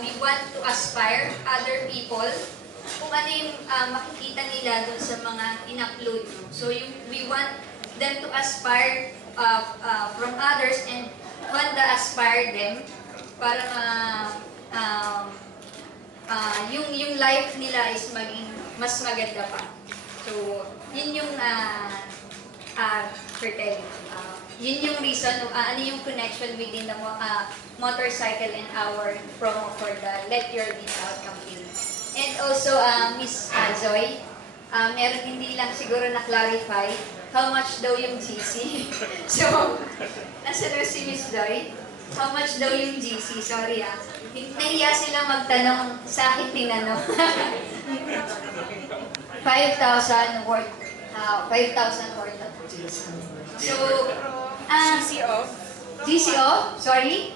we want to aspire other people kung ano yung makikita nila dun sa mga in-upload. So we want them to aspire from others, and Honda aspire them para yung life nila is maging mas maganda pa. So, yun yung yun yung reason, ano yung connection within the motorcycle and our promo for the Let Your Beat Out campaign. And also, Miss Zoe, meron hindi lang siguro na-clarify how much daw yung GC. So, nasa daw si Miss Zoe? How much daw yung GC? Sorry nahiya sila magtanong, sa akin tinanong. 5,000 worth. 5,000 worth of GC. So, GCO? GCO? Sorry?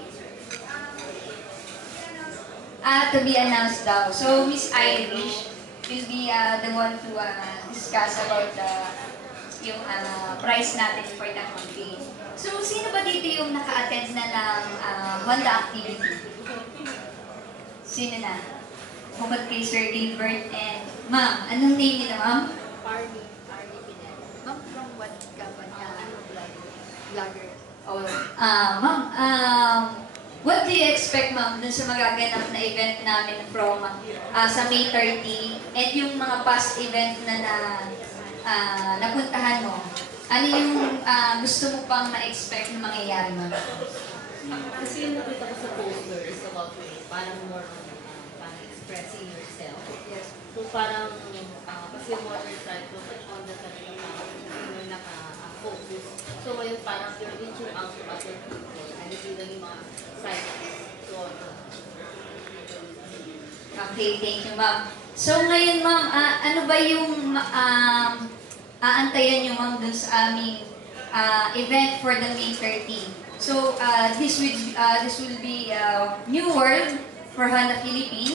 To be announced daw. So, Miss Irish will be the one to discuss about yung price natin for the campaign. So, sino ba dito yung naka-attend na ng Honda activity? Sino na? Bukod kay Sir Gilbert and Ma'am. Anong name nila, Ma'am? Arnie Pinel. Ma'am, from what company? Vlogger. Oh, Ma'am, what do you expect, Ma'am, dun sa magaganap na event namin from sa May 30 and yung mga past event na napuntahan mo? Ano yung gusto mo pang ma-expect na mangyayari, Ma'am? Kasi yung nakita ko sa poster is about parang more parang expressing yourself. Yes. So parang, kasi motorcycle on the talaga yung naka-focus. So ngayon parang you're reaching out to other people. And hindi lang yung mga cyclists. So, Okay, thank you, Ma'am. So ngayon, Ma'am, ano ba yung aantayan nyo, Ma'am, dun sa aming event for the May 30? So this will be New World for Honda Philippines.